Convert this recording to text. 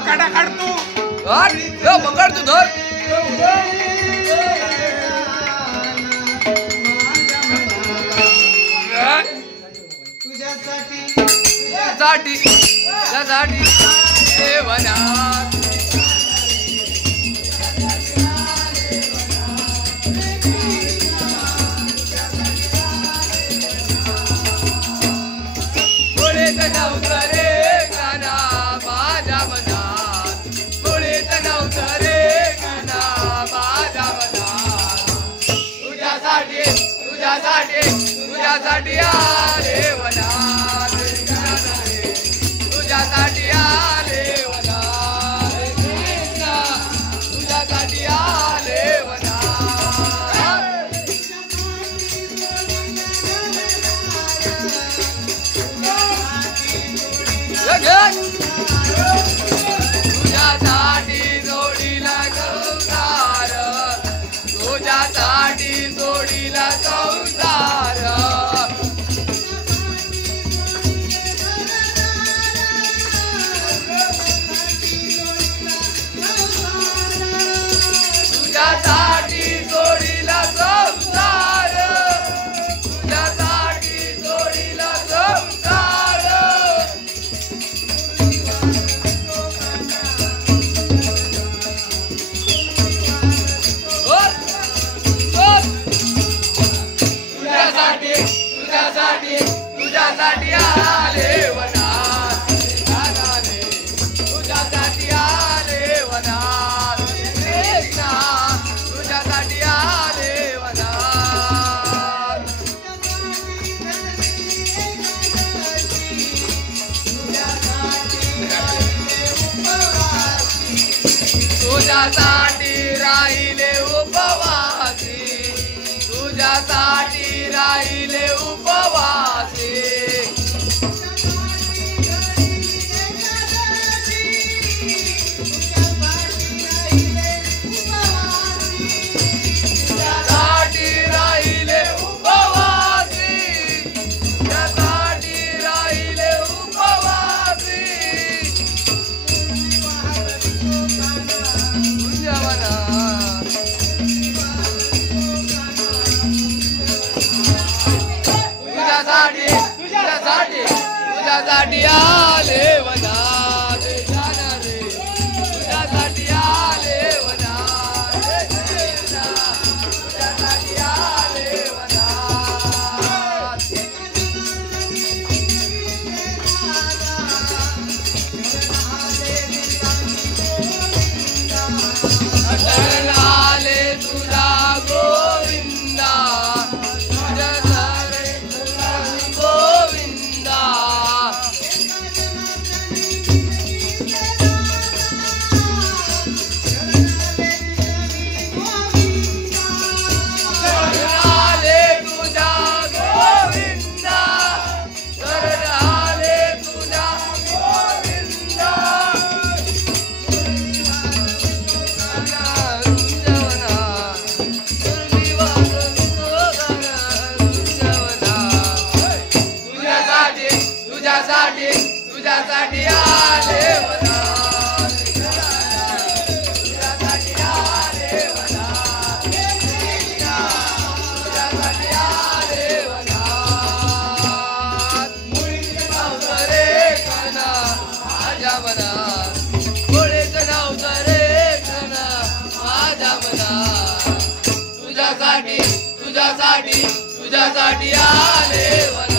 काढा काढतो पकड तू धर तुझ्यासाठी देवना तुझ्यासाठी आले वनात तुझ्यासाठी आले वनात तुझ्यासाठी आले वनात तुझ्यासाठी जोडीला संसार तुझ्यासाठी जोडीला संसार तुझ्यासाठी जोडीला संसार तुझ्यासाठी जोडीला संसार तुझ्यासाठी आले वनात तुझ्यासाठी आले वनात तुझ्यासाठी आले वनात तुझ्यासाठी राहिले उपवासी तुझ्यासाठी राहिले उपवासी तुझ्यासाठी आले वनात तुझ्यासाठी आले वनात तुझ्यासाठी आले वनात आले तुझा गोविंदा तुझ्यासाठी आले वनात तुझ्यासाठी आले वनात तुझ्यासाठी आले वनात मुळीचं नव्हतं रे कणा माझ्या मनात मुळीचं नव्हतं रे कणा माझ्या मनात तुझ्यासाठी आले वनात